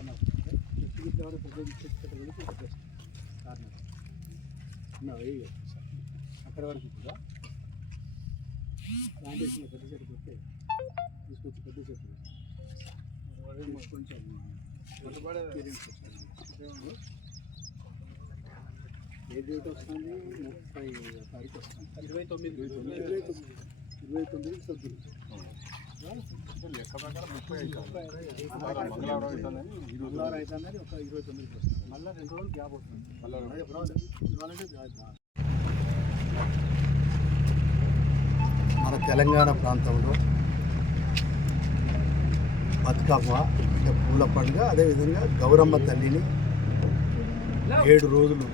Corner చెట్టు గిట్ల కూడా పెద్ద చెట్టు పెట్టగలిగితే ఒక బెస్ట్ కార్నర్ ఉన్నా వెయ్యి అక్కడ వరకు కూడా ప్లాంటేషన్ పెద్ద చెట్టు పెడితే తీసుకొచ్చి పెద్ద చెట్టు తీసుకొచ్చి కొంచెం experience వస్తుంది. ఏ డేట్ వస్తుంది ముప్పై తారీఖు వస్తుంది ఇరవై తొమ్మిది ఇరవై తొమ్మిది ఇరవై తొమ్మిది సభ్యులు లెక్క ప్రకారం ముప్పై అవుతుంది. మంగళవారం అవుతుందని ఈరోజు మంగళవారం అవుతుందని ఒక ఇరవై తొమ్మిదికి వస్తుంది. మళ్ళీ రెండు రోజులు. గ్యాప్ వస్తుంది. మళ్ళీ అదే బ్రౌన్ ఇవ్వాలంటే గ్యాప్ మన తెలంగాణ ప్రాంతంలో బతుకమ్మ అంటే పూల పండుగ అదేవిధంగా గౌరమ్మ తల్లిని ఏడు రోజులు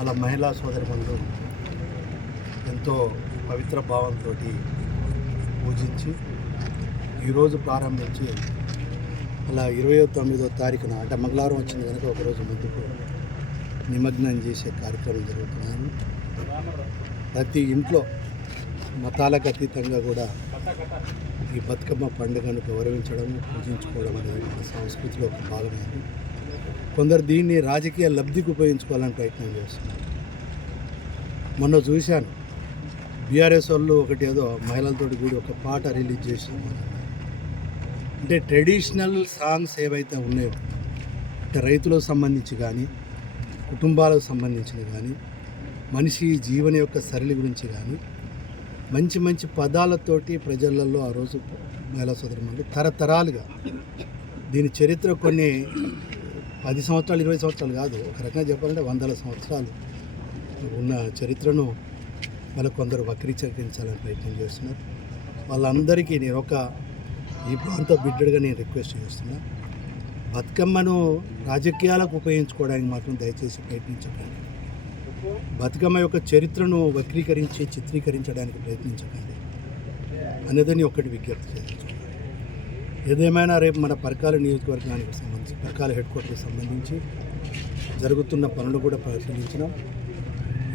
అలా మహిళా సోదరిమణులు ఎంతో పవిత్ర భావంతో పూజించి ఈరోజు ప్రారంభించి అలా ఇరవయో తొమ్మిదో తారీఖున అంటే మంగళవారం వచ్చింది కనుక ఒకరోజు ముందుకు నిమగ్నం చేసే కార్యక్రమం జరుగుతున్నాను. ప్రతి ఇంట్లో మతాలకు అతీతంగా కూడా ఈ బతుకమ్మ పండుగను గౌరవించడం పూజించుకోవడం అనేది మన సంస్కృతిలో ఒక భాగమైంది. కొందరు దీన్ని రాజకీయ లబ్ధికి ఉపయోగించుకోవాలని ప్రయత్నం చేస్తున్నారు. మొన్న చూశాను బీఆర్ఎస్ వాళ్ళు ఒకటి ఏదో మహిళలతోటి కూడి ఒక పాట రిలీజ్ చేసి అంటే ట్రెడిషనల్ సాంగ్స్ ఏవైతే ఉన్నాయో అంటే రైతులకు సంబంధించి కానీ కుటుంబాలకు సంబంధించిన కానీ మనిషి జీవన యొక్క సరళి గురించి కానీ మంచి మంచి పదాలతోటి ప్రజలలో ఆ రోజు మహిళా అంటే తరతరాలుగా దీని చరిత్ర కొన్ని పది సంవత్సరాలు ఇరవై సంవత్సరాలు కాదు. ఒక రకంగా చెప్పాలంటే వందల సంవత్సరాలు ఉన్న చరిత్రను వాళ్ళ కొందరు వక్రీకరించాలని ప్రయత్నం చేస్తున్నారు. వాళ్ళందరికీ నేను ఒక ఈ ప్రాంత బిడ్డగా నేను రిక్వెస్ట్ చేస్తున్నా. బతుకమ్మను రాజకీయాలకు ఉపయోగించుకోవడానికి మాత్రం దయచేసి ప్రయత్నించకండి. బతుకమ్మ యొక్క చరిత్రను వక్రీకరించి చిత్రీకరించడానికి ప్రయత్నించకండి. అనేదని ఒకటి విజ్ఞప్తి చేస్తున్నాను. ఏదేమైనా రేపు మన పరకాల నియోజకవర్గానికి సంబంధించి పరకాల హెడ్ క్వార్టర్కి సంబంధించి జరుగుతున్న పనులు కూడా పరిశీలించినాం.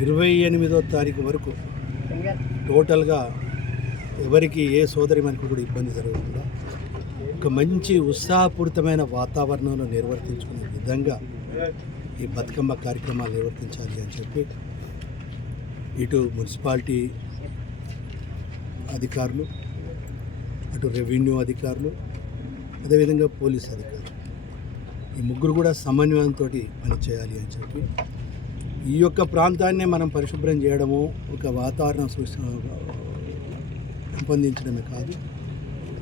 ఇరవై ఎనిమిదో తారీఖు వరకు టోటల్గా ఎవరికి ఏ సోదరి మనకు కూడా ఇబ్బంది జరగకుండా ఒక మంచి ఉత్సాహపూరితమైన వాతావరణంలో నిర్వర్తించుకునే విధంగా ఈ బతుకమ్మ కార్యక్రమాలు నిర్వర్తించాలి అని చెప్పి ఇటు మున్సిపాలిటీ అధికారులు అటు రెవెన్యూ అధికారులు అదేవిధంగా పోలీస్ అధికారులు. ఈ ముగ్గురు కూడా సమన్వయంతో పనిచేయాలి అని చెప్పి ఈ యొక్క ప్రాంతాన్ని మనం పరిశుభ్రం చేయడము ఒక వాతావరణం సృష్టి పెంపొందించడమే కాదు.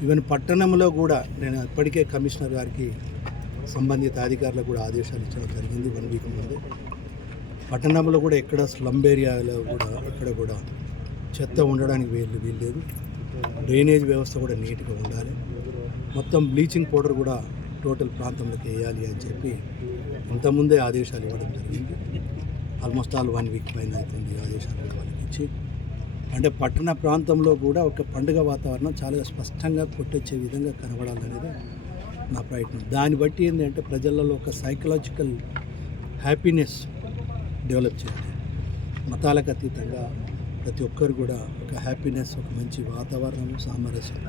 ఈవెన్ పట్టణంలో కూడా నేను ఇప్పటికే కమిషనర్ గారికి సంబంధిత అధికారులకు కూడా ఆదేశాలు ఇచ్చడం జరిగింది వన్ వీక్ ముందు. పట్టణంలో కూడా ఎక్కడ స్లమ్ ఏరియాలో కూడా ఎక్కడ కూడా చెత్త ఉండడానికి వీలు వీల్లేదు. డ్రైనేజ్ వ్యవస్థ కూడా నీట్గా ఉండాలి. మొత్తం బ్లీచింగ్ పౌడర్ కూడా టోటల్ ప్రాంతంలోకి వేయాలి అని చెప్పి ఇంతకుముందే ఆదేశాలు ఇవ్వడం జరిగింది. ఆల్మోస్ట్ ఆల్ వన్ వీక్ పైన అవుతుంది ఈ ఆదేశాలు వాళ్ళకి ఇచ్చి. అంటే పట్టణ ప్రాంతంలో కూడా ఒక పండుగ వాతావరణం చాలా స్పష్టంగా కొట్టొచ్చే విధంగా కనబడాలనేది నా ప్రయత్నం. దాన్ని బట్టి ఏంటంటే ప్రజలలో ఒక సైకలాజికల్ హ్యాపీనెస్ డెవలప్ చేయాలి. మతాలకు అతీతంగా ప్రతి ఒక్కరు కూడా ఒక హ్యాపీనెస్ ఒక మంచి వాతావరణం సామరస్యం.